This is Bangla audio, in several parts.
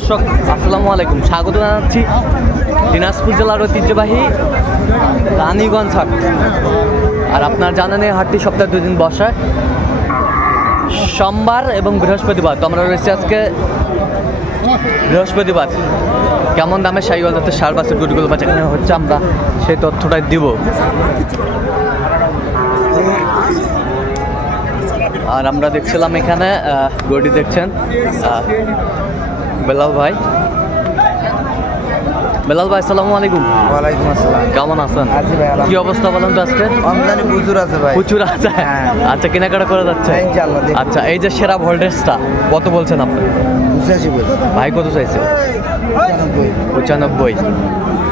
দর্শক আসসালামু আলাইকুম, স্বাগত জানাচ্ছি দিনাজপুর জেলার ঐতিহ্যবাহী রানীগঞ্জ হাট। আর আপনার জানেন এই হাটটি সপ্তাহে 2 দিন বসে, সোমবার এবং বৃহস্পতিবার। তো আমরা রয়েছি আজকে বৃহস্পতিবার। কেমন দামে শাহিওয়াল জাতের ষাঁড় বাছুর গরুগুলো বাচ্চা কেনা হচ্ছে আমরা সেই তথ্যটাই দিব। আর আমরা দেখছিলাম এখানে গরুটি দেখছেন বেলাল ভাই। বেলাল ভাই আসসালামু আলাইকুম। ওয়ালাইকুম আসসালাম। কেমন আছেন? আছি ভাই, কি অবস্থা বলেন তো আজকে? আমদানি প্রচুর আছে ভাই। প্রচুর আছে। আচ্ছা, কেনাকাটা করা যাচ্ছে ইনশাআল্লাহ। আচ্ছা, এই যে সেরা ভোল্টেজটা কত বলছেন আপনি? 85 বল। ভাই কত চাইছে? 95।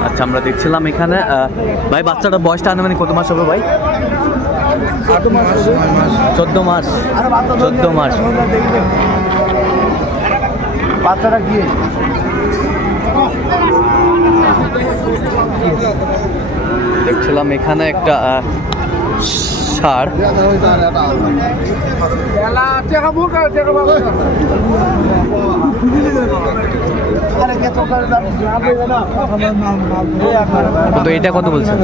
আচ্ছা, আমরা দেখছিলাম এখানে ভাই বাচ্চাটার বয়সটা আনুমানিক কত মাস হবে ভাই? 8 মাস 9 মাস 14 মাস। 14 মাস। বাচ্চাটা কি? দেখছিলাম এখানে একটা ষাঁড়। তো এটা কত বলছেন?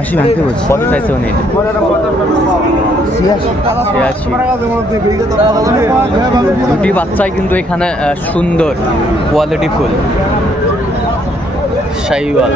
80 ভাঙতে বলছি। কত চাইছে উনি? 86। দুটি বাচ্চাই কিন্তু এখানে সুন্দর কোয়ালিটি ফুল শাহিওয়াল।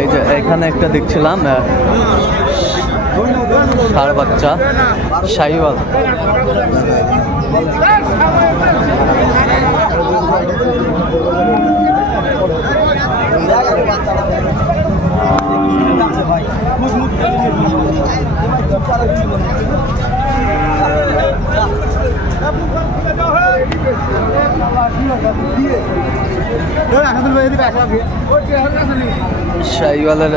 এই যে এখানে একটা দেখছিলাম ষাঁড় বাচ্চা শাহিওয়াল। শাহিওয়ালের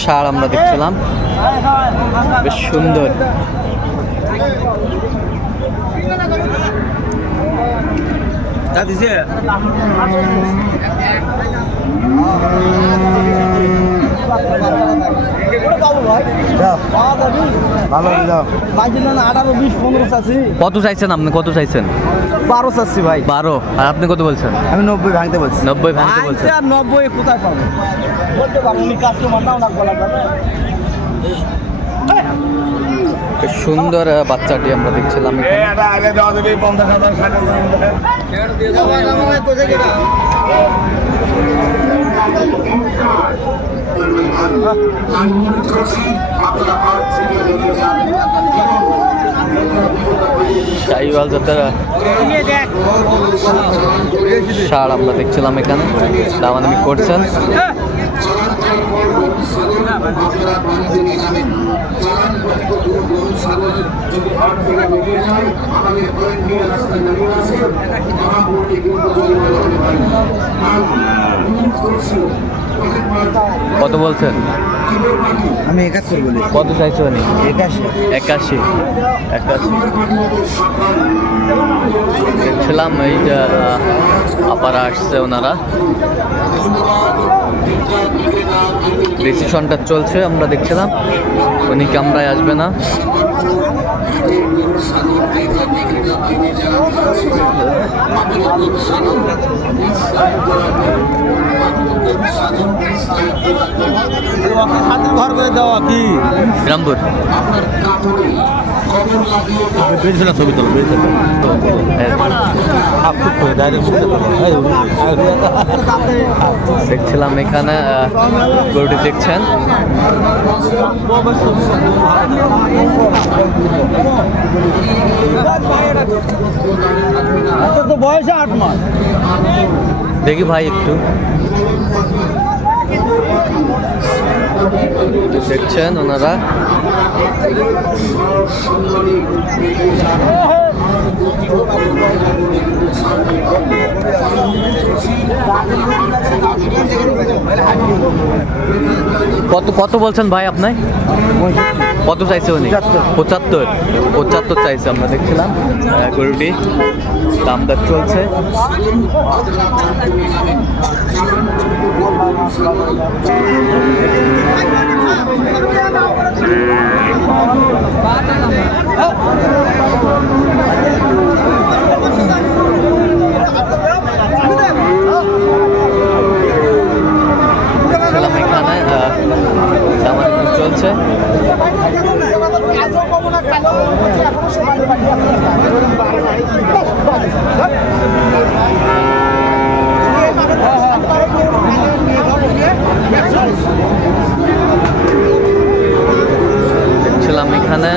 ষাঁড় আমরা দেখছিলাম, বেশ সুন্দর। কত চাইছেন আপনি? কত চাইছেন? 12 চাচ্ছি ভাই। 12। আর আপনি কত বলছেন? আমি 90 ভাঙতে বলছি। 90 ভাঙতে বলছেন। 90 কোথায় পাবো বলতে পারবো না, কাস্টমার নাও না বলা যাবে। সুন্দর বাচ্চাটি আমরা দেখছিলাম শাহিওয়াল জাতের ষাঁড় আমরা দেখছিলাম এখানে দামাদামি করছেন। কত বলছেন? আমি 71 বলি। কত চাইছো? 81। দেখছিলাম এই যে আপারা আসছে, ওনারা ডিসিশনটা চলছে, আমরা দেখছিলাম উনি ক্যামেরায় আসবে না। ঘর করে দেওয়া কি রামপুর ছবি তোলো দেখছিলাম এখানে গরুটি দেখছেন। বয়সে 8 মাস। দেখি ভাই একটু দেখছেন ওনারা। কত বলছেন ভাই আপনার? কত চাইছে উনি? 75 চাইছে। আমরা দেখছিলাম গরুটি দাম দর চলছে। এখানে দামাদামি চলছে। দেখছিলাম এখানে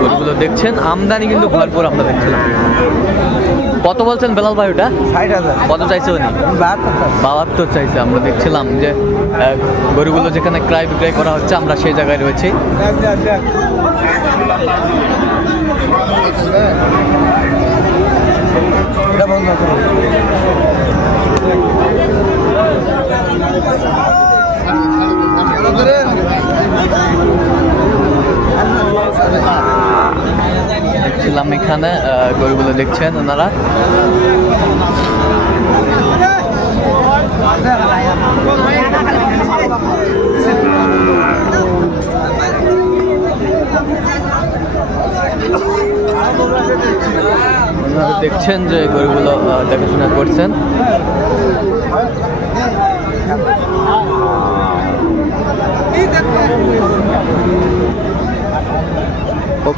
গরুগুলো দেখছেন, আমদানি কিন্তু ভরপুর আমরা দেখছিলাম। কত বলছেন বেলাল ভাই ওটা? 60,000। কত চাইছে উনি? 72 চাইছে। আমরা দেখছিলাম যে গরুগুলো যেখানে ক্রয় বিক্রয় করা হচ্ছে আমরা সেই জায়গায় রয়েছি। দেখছিলাম এখানে গরুগুলো দেখছেন ওনারা। দেখছেন যে গরুগুলো দেখাশোনা করছেন।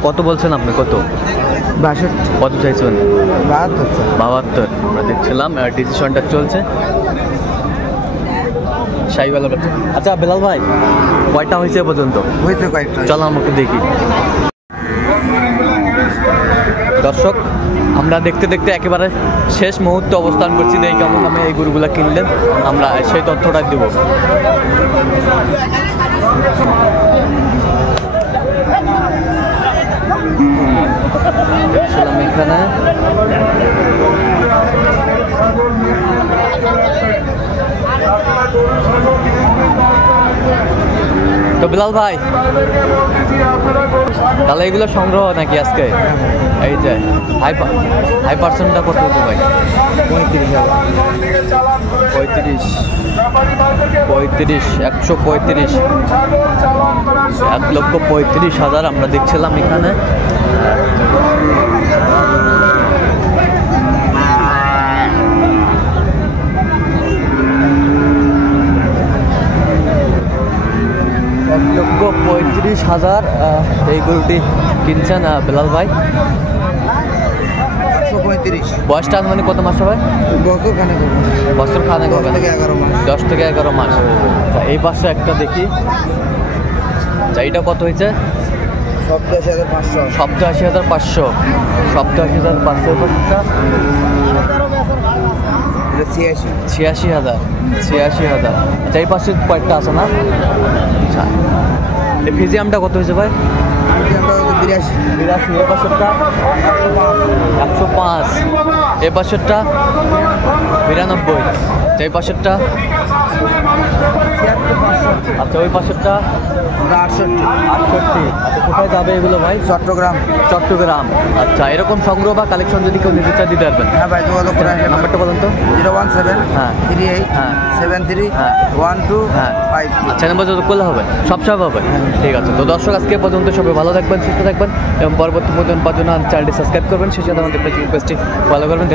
কত বলছেন আপনি? কত? 62। কত চাইছেন? 72। আমরা দেখছিলাম ডিসিশনটা চলছে। শাহিওয়ালা বাচ্চা। আচ্ছা বেলাল ভাই, কয়টা হয়েছে পর্যন্ত? হয়েছে কয়েকটা। চলো আমরা একটু দেখি। দর্শক, আমরা দেখতে দেখতে একেবারে শেষ মুহূর্তে অবস্থান করছি। দেখি কেমন দামে এই গরুগুলা কিনলেন, আমরা সেই তথ্যটা দেব। দেখছিলাম এখানে তো বিলাল ভাই, তাহলে এগুলো সংগ্রহ নাকি আজকে? এই যে হাই পার্সেন্টটা কত হতো ভাই? 35,000। 35, 135, 1,35,000 আমরা দেখছিলাম এখানে। লক্ষ 35,000 এই গরুটি কিনছেন বেলাল ভাই। 135। বয়সটা মানে কত মাস হবে? বছর খানেক হবে। 10 থেকে 11 মাস। এই পাশে একটা দেখি। এইটা কত হয়েছে? 87,500। 87,500। 87,500। 86,000। আচ্ছা, এই পাশে কয়েকটা আছে না? আচ্ছা, এই ফিজিয়ামটা কত হয়েছে ভাই? 82। এ পাশেরটা 105। এ পাশেরটা 92। এই পাশেরটা আচ্ছা, ওই পাশেরটা 68। আচ্ছা, কোথায় যাবে এগুলো ভাই? চট্টগ্রাম। আচ্ছা, এরকম সংগ্রহ বা কালেকশন যদি কেউ নিতে চায় দিতে পারবেন? হ্যাঁ ভাই, যোগাযোগ করে আসবেন। নাম্বারটা বলুন তো। 017 হ্যাঁ 38 হ্যাঁ 73 হ্যাঁ 12 হ্যাঁ 5। আচ্ছা, নাম্বার যত করলে হবে, সব হবে। ঠিক আছে, তো দর্শক আজকে পর্যন্ত সবাই ভালো থাকবেন, সুস্থ থাকবেন এবং পরবর্তী পর্যন্ত চ্যানেলটি সাবস্ক্রাইব করবেন। সেই সাথে আমাদের পেজটি ফলো করবেন।